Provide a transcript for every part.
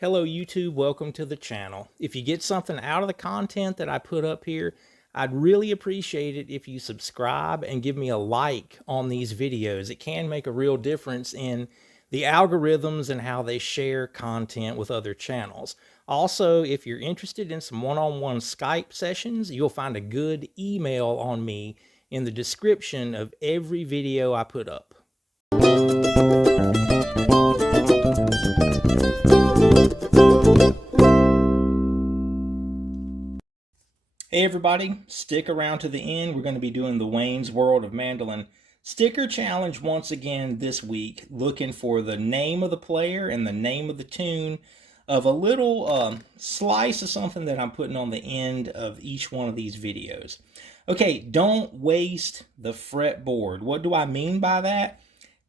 Hello YouTube, welcome to the channel. If you get something out of the content that I put up here, I'd really appreciate it if you subscribe and give me a like on these videos. It can make a real difference in the algorithms and how they share content with other channels. Also, if you're interested in some one-on-one Skype sessions, you'll find a good email on me in the description of every video I put up. Hey everybody, stick around to the end. We're going to be doing the Wayne's World of Mandolin sticker challenge once again this week, looking for the name of the player and the name of the tune of a little slice of something that I'm putting on the end of each one of these videos. Okay, don't waste the fretboard. What do I mean by that?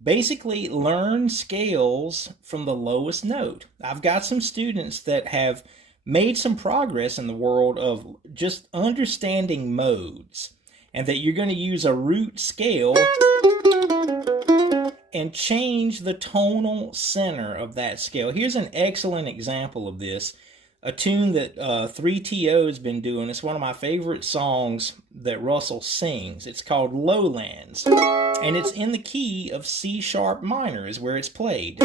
Basically, learn scales from the lowest note. I've got some students that have made some progress in the world of just understanding modes, and that you're going to use a root scale and change the tonal center of that scale. Here's an excellent example of this, a tune that 3TO has been doing. It's one of my favorite songs that Russell sings. It's called Lowlands, and it's in the key of C sharp minor is where it's played.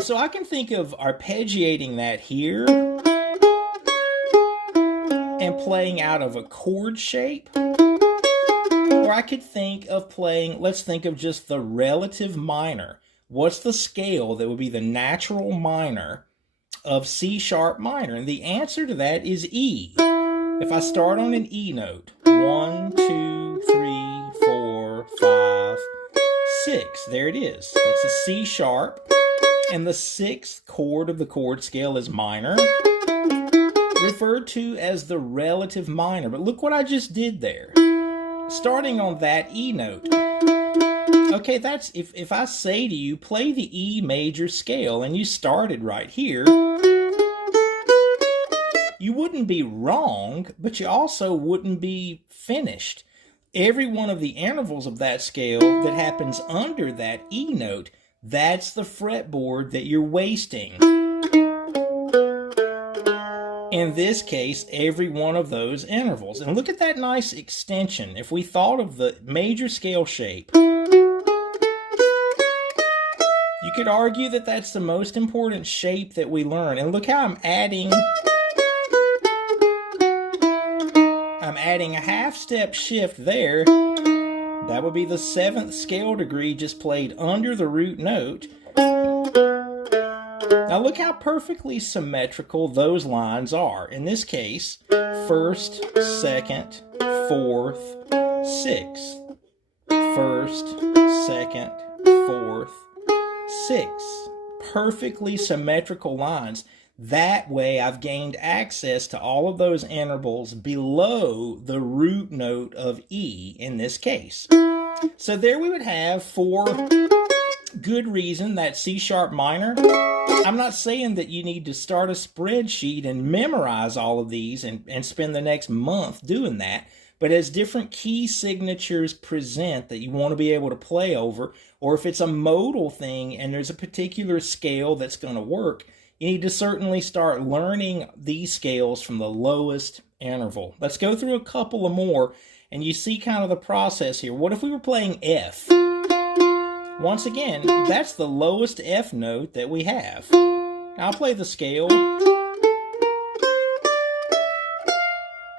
So I can think of arpeggiating that here and playing out of a chord shape. Or I could think of playing, let's think of just the relative minor. What's the scale that would be the natural minor of C sharp minor? And the answer to that is E. If I start on an E note, 1, 2, 3, 4, 5, 6. There it is. That's a C sharp. And the sixth chord of the chord scale is minor, referred to as the relative minor. But look what I just did there. Starting on that E note. Okay, that's if I say to you, play the E major scale, and you started right here, you wouldn't be wrong, but you also wouldn't be finished. Every one of the intervals of that scale that happens under that E note, that's the fretboard that you're wasting. In this case, every one of those intervals. And look at that nice extension. If we thought of the major scale shape, you could argue that that's the most important shape that we learn. And look how I'm adding a half step shift there. That would be the 7th scale degree just played under the root note. Now look how perfectly symmetrical those lines are. In this case, 1st, 2nd, 4th, 6th. 1st, 2nd, 4th, 6th. Perfectly symmetrical lines. That way I've gained access to all of those intervals below the root note of E in this case. So there we would have, for good reason, that C sharp minor. I'm not saying that you need to start a spreadsheet and memorize all of these and spend the next month doing that. But as different key signatures present that you want to be able to play over, or if it's a modal thing and there's a particular scale that's going to work, you need to certainly start learning these scales from the lowest interval. Let's go through a couple of more, and you see kind of the process here. What if we were playing F? Once again, that's the lowest F note that we have. I'll play the scale.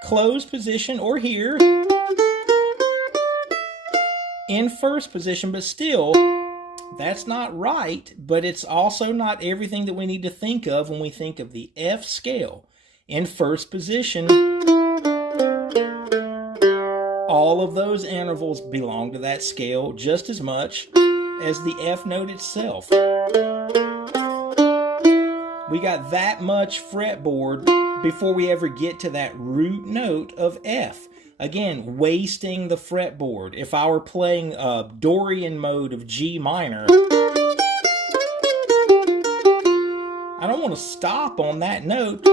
Closed position, or here. In first position, but still, that's not right, but it's also not everything that we need to think of when we think of the F scale. In first position, all of those intervals belong to that scale just as much as the F note itself. We got that much fretboard before we ever get to that root note of F. Again, wasting the fretboard. If I were playing a Dorian mode of G minor, I don't want to stop on that note.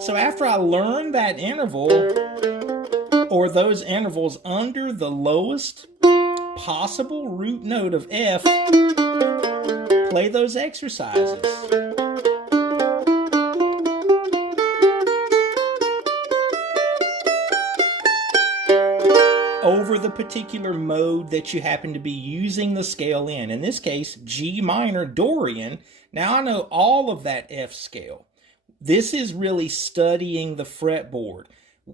So after I learn that interval, or those intervals under the lowest possible root note of F, play those exercises. Over the particular mode that you happen to be using the scale in this case, G minor Dorian. Now I know all of that F scale. This is really studying the fretboard.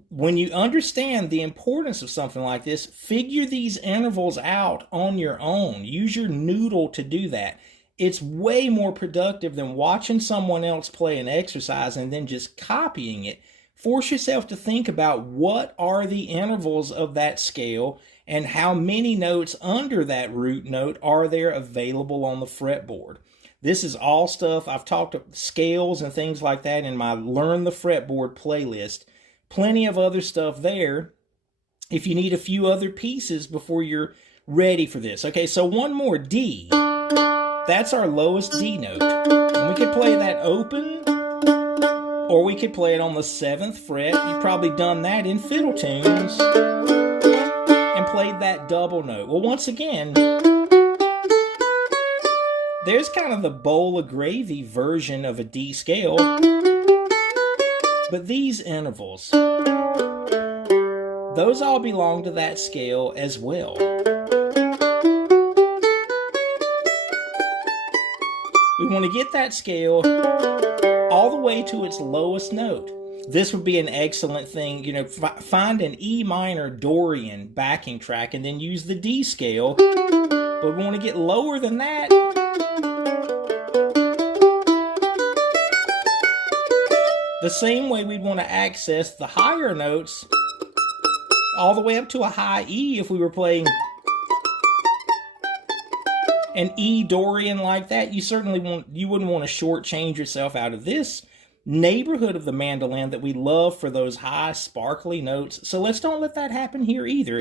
When you understand the importance of something like this, figure these intervals out on your own. Use your noodle to do that. It's way more productive than watching someone else play an exercise and then just copying it. Force yourself to think about what are the intervals of that scale and how many notes under that root note are there available on the fretboard. This is all stuff I've talked about, scales and things like that in my Learn the Fretboard playlist. Plenty of other stuff there if you need a few other pieces before you're ready for this. Okay, so one more, D. That's our lowest D note. And we could play that open, or we could play it on the 7th fret. You've probably done that in fiddle tunes and played that double note. Well, once again, there's kind of the bowl of gravy version of a D scale. But these intervals, those all belong to that scale as well. We want to get that scale all the way to its lowest note. This would be an excellent thing, you know, find an E minor Dorian backing track and then use the D scale. But we want to get lower than that. The same way we'd want to access the higher notes all the way up to a high E if we were playing an E Dorian like that. You wouldn't want to shortchange yourself out of this neighborhood of the mandolin that we love for those high sparkly notes. So don't let that happen here either.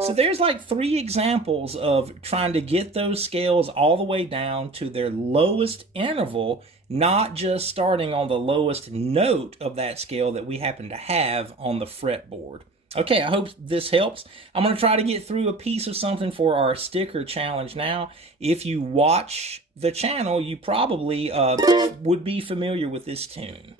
So there's like 3 examples of trying to get those scales all the way down to their lowest interval, not just starting on the lowest note of that scale that we happen to have on the fretboard. Okay, I hope this helps. I'm going to try to get through a piece of something for our sticker challenge now. If you watch the channel, you probably would be familiar with this tune.